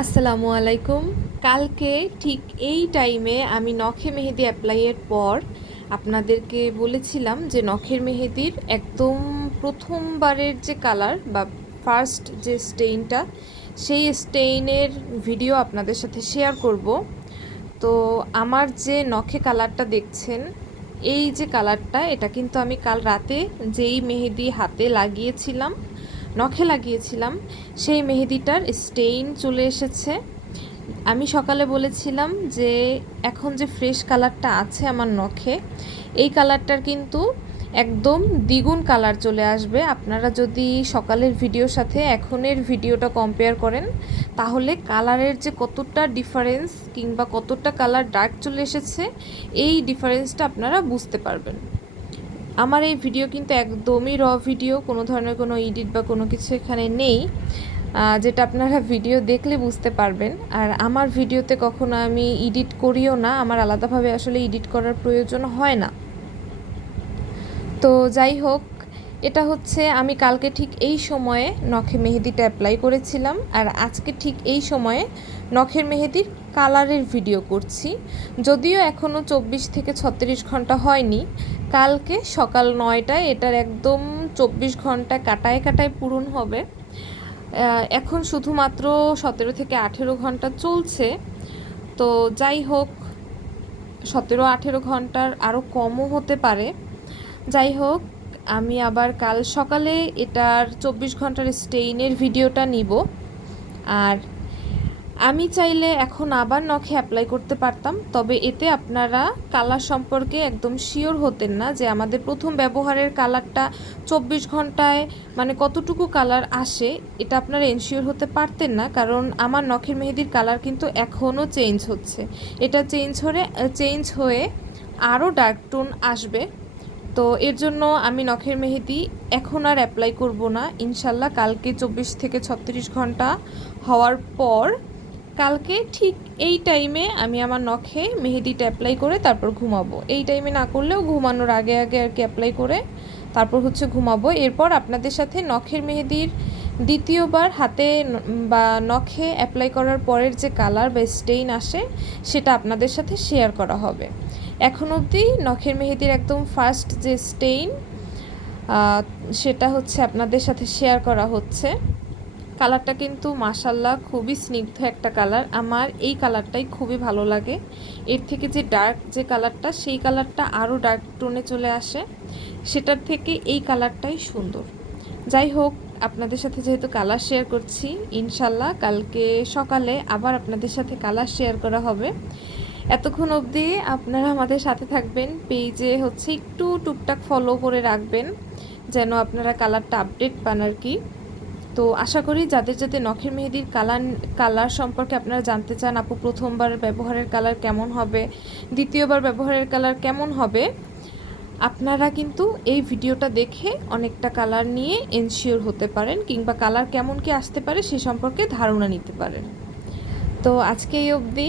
আসসালামু আলাইকুম। কালকে ঠিক এই টাইমে আমি নখে মেহেদি অ্যাপ্লাইয়ের পর আপনাদেরকে বলেছিলাম যে নখের মেহেদির একদম প্রথমবারের যে কালার বা ফার্স্ট যে স্টেইনটা সেই স্টেইনের ভিডিও আপনাদের সাথে শেয়ার করব। তো আমার যে নখে কালারটা দেখছেন, এই যে কালারটা এটা কিন্তু আমি কাল রাতে যেই মেহেদি হাতে লাগিয়েছিলাম নখে লাগিয়েছিলাম। সেই মেহেদিটার স্টেইন চলে এসেছে। আমি সকালে বলেছিলাম যে, এখন যে ফ্রেশ কালারটা আছে আমার নখে, এই কালারটার কিন্তু একদম দ্বিগুণ কালার চলে আসবে। আপনারা যদি সকালের ভিডিওর সাথে এখনের ভিডিওটা কম্পেয়ার করেন, তাহলে কালারের যে কতটা ডিফারেন্স কিংবা কতটা কালার ডার্ক চলে এসেছে, এই ডিফারেন্সটা আপনারা বুঝতে পারবেন। আমার এই ভিডিও কিন্তু একদমই র ভিডিও কোনো ধরনের কোনো এডিট বা কোনো কিছু এখানে নেই। যেটা আপনারা ভিডিও দেখলে বুঝতে পারবেন। আর আমার ভিডিওতে কখনো আমি এডিট করিও না, আমার আলাদাভাবে আসলে এডিট করার প্রয়োজন হয় না। তো যাই হোক এটা হচ্ছে আমি কালকে ঠিক এই সময়ে নখে মেহেদিটা অ্যাপ্লাই করেছিলাম আর আজকে ঠিক এই সময়ে নখের মেহেদির কালারের ভিডিও করছি। যদিও এখনও চব্বিশ থেকে ছত্রিশ ঘণ্টা হয়নি, কালকে সকাল নয়টায় এটার একদম চব্বিশ ঘণ্টা কাটায় কাটায় পূরণ হবে। এখন শুধুমাত্র সতেরো থেকে আঠেরো ঘণ্টা চলছে। তো যাই হোক, সতেরো আঠেরো ঘণ্টার আরও কমও হতে পারে। যাই হোক আমি আবার কাল সকালে এটার চব্বিশ ঘণ্টার স্টেইনের ভিডিওটা নিব। আর আমি চাইলে এখন আবার নখে অ্যাপ্লাই করতে পারতাম, তবে এতে আপনারা কালার সম্পর্কে একদম শিওর হতেন না যে আমাদের প্রথম ব্যবহারের কালারটা চব্বিশ ঘন্টায় মানে কতটুকু কালার আসে, এটা আপনারা এনশিওর হতে পারতেন না, কারণ আমার নখের মেহেদির কালার কিন্তু এখনও চেঞ্জ হচ্ছে। এটা চেঞ্জ হয়ে চেঞ্জ হয়ে আরও ডার্ক টোন আসবে। তো এর জন্য আমি নখের মেহেদি এখন আর অ্যাপ্লাই করব না। ইনশাল্লাহ কালকে চব্বিশ থেকে ছত্রিশ ঘণ্টা হওয়ার পর কালকে ঠিক এই টাইমে আমি আমার নখে মেহেদিটা অ্যাপ্লাই করে তারপর ঘুমাবো। এই টাইমে না করলেও ঘুমানোর আগে আগে আর কি অ্যাপ্লাই করে তারপর হচ্ছে ঘুমাবো। এরপর আপনাদের সাথে নখের মেহেদির দ্বিতীয়বার হাতে বা নখে অ্যাপ্লাই করার পরের যে কালার বা স্টেইন আসে সেটা আপনাদের সাথে শেয়ার করা হবে। এখন অবধি নখের মেহেদির একদম ফার্স্ট যে স্টেইন সেটা হচ্ছে আপনাদের সাথে শেয়ার করা হচ্ছে। কালারটা কিন্তু মাসাল্লাহ খুবই স্নিগ্ধ একটা কালার আমার এই কালারটাই খুবই ভালো লাগে। এর থেকে যে ডার্ক যে কালারটা সেই কালারটা আরও ডার্ক টোনে চলে আসে। সেটার থেকে এই কালারটাই সুন্দর। যাই হোক, আপনাদের সাথে যেহেতু কালার শেয়ার করছি ইনশাল্লাহ কালকে সকালে আবার আপনাদের সাথে কালার শেয়ার করা হবে। এতক্ষণ অবধি আপনারা আমাদের সাথে থাকবেন। পেজে হচ্ছে একটু টুকটাক ফলো করে রাখবেন, যেন আপনারা কালারটা আপডেট পান আর কি। তো আশা করি যাদের যাদের নখের মেহেদির কালার কালার সম্পর্কে আপনারা জানতে চান, আপু প্রথমবার ব্যবহারের কালার কেমন হবে, দ্বিতীয়বার ব্যবহারের কালার কেমন হবে, আপনারা কিন্তু এই ভিডিওটা দেখে অনেকটা কালার নিয়ে এনশিওর হতে পারেন, কিংবা কালার কেমন কি আসতে পারে সে সম্পর্কে ধারণা নিতে পারেন। তো আজকে এই অবধি।